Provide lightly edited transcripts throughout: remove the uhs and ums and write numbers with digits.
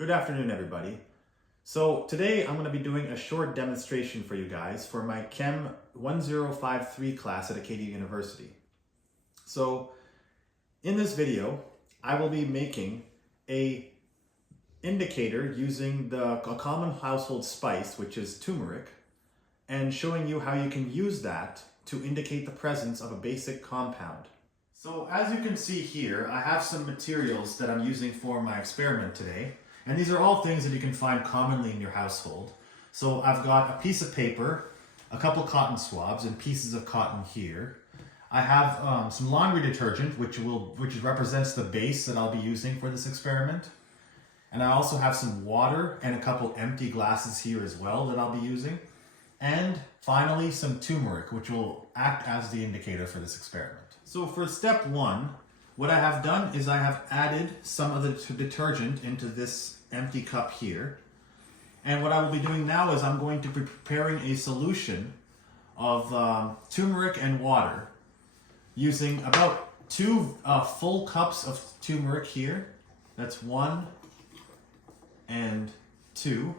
Good afternoon, everybody. So today I'm going to be doing a short demonstration for you guys for my CHEM 1053 class at Acadia University. So in this video, I will be making a indicator using a common household spice, which is turmeric, and showing you how you can use that to indicate the presence of a basic compound. So as you can see here, I have some materials that I'm using for my experiment today. And these are all things that you can find commonly in your household. So I've got a piece of paper, a couple cotton swabs, and pieces of cotton here. I have some laundry detergent, which represents the base that I'll be using for this experiment. And I also have some water and a couple empty glasses here as well that I'll be using. And finally, some turmeric, which will act as the indicator for this experiment. So for step one, what I have done is I have added some of the detergent into this empty cup here. And what I will be doing now is I'm going to be preparing a solution of turmeric and water using about 2 full cups of turmeric here. That's 1 and 2.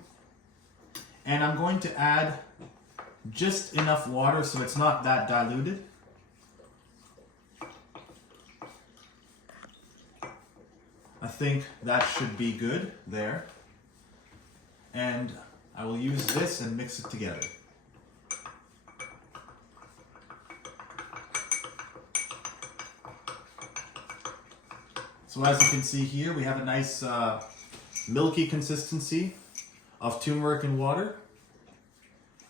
And I'm going to add just enough water so it's not that diluted. I think that should be good there. And I will use this and mix it together. So as you can see here, we have a nice milky consistency of turmeric and water.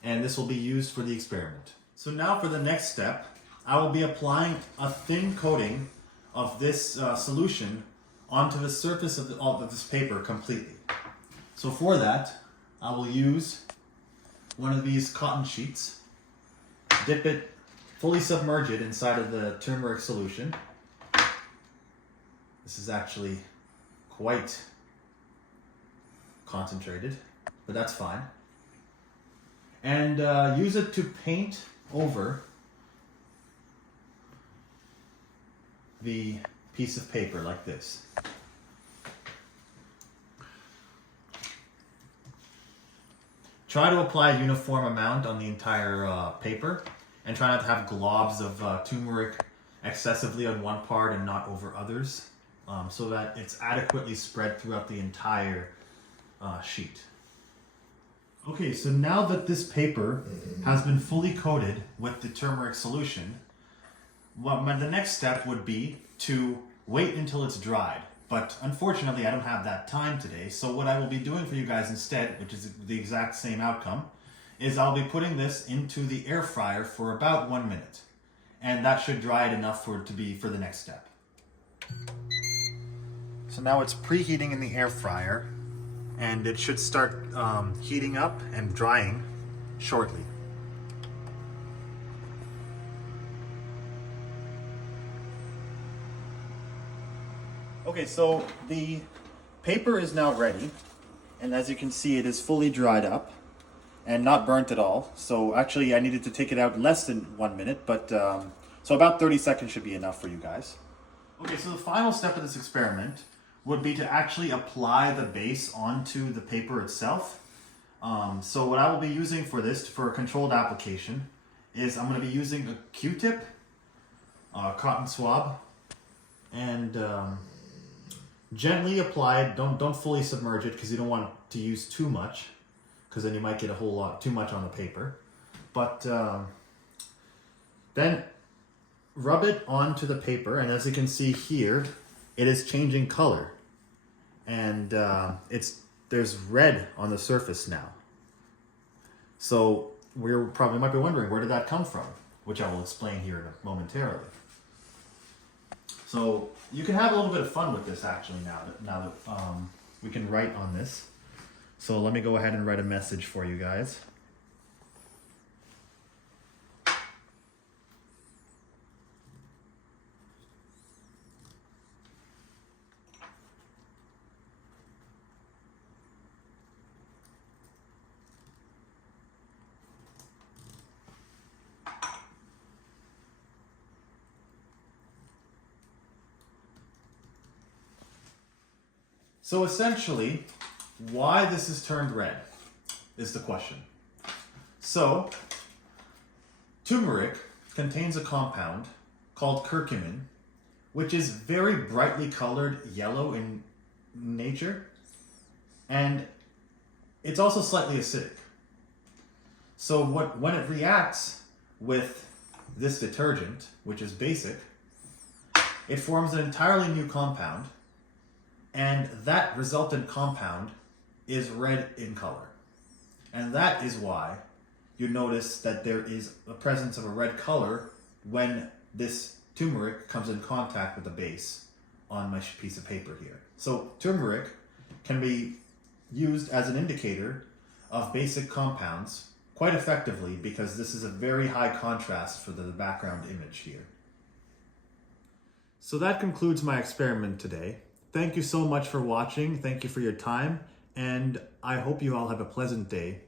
And this will be used for the experiment. So now for the next step, I will be applying a thin coating of this solution onto the surface of this paper completely. So for that, I will use one of these cotton sheets, dip it, fully submerge it inside of the turmeric solution. This is actually quite concentrated, but that's fine. And use it to paint over the piece of paper like this. Try to apply a uniform amount on the entire paper and try not to have globs of turmeric excessively on one part and not over others, so that it's adequately spread throughout the entire sheet. Okay, so now that this paper has been fully coated with the turmeric solution, the next step would be to wait until it's dried. But unfortunately, I don't have that time today. So what I will be doing for you guys instead, which is the exact same outcome, is I'll be putting this into the air fryer for about 1 minute. And that should dry it enough for it to be for the next step. So now it's preheating in the air fryer, and it should start heating up and drying shortly. Okay, so the paper is now ready, and as you can see, it is fully dried up and not burnt at all. So actually I needed to take it out less than 1 minute, but so about 30 seconds should be enough for you guys. Okay, so the final step of this experiment would be to actually apply the base onto the paper itself. So what I will be using for this, for a controlled application, is I'm going to be using a Q-tip, a cotton swab, and gently apply it. Don't fully submerge it because you don't want to use too much, because then you might get a whole lot too much on the paper. But then rub it onto the paper, and as you can see here, it is changing color, and there's red on the surface now. So we're probably might be wondering, where did that come from? Which I will explain here momentarily. So you can have a little bit of fun with this actually now that we can write on this. So let me go ahead and write a message for you guys. So essentially, why this is turned red is the question. So, turmeric contains a compound called curcumin, which is very brightly colored yellow in nature, and it's also slightly acidic. So when it reacts with this detergent, which is basic, it forms an entirely new compound, and that resultant compound is red in color. And that is why you notice that there is a presence of a red color when this turmeric comes in contact with the base on my piece of paper here. So turmeric can be used as an indicator of basic compounds quite effectively because this is a very high contrast for the background image here. So that concludes my experiment today. Thank you so much for watching. Thank you for your time, and I hope you all have a pleasant day.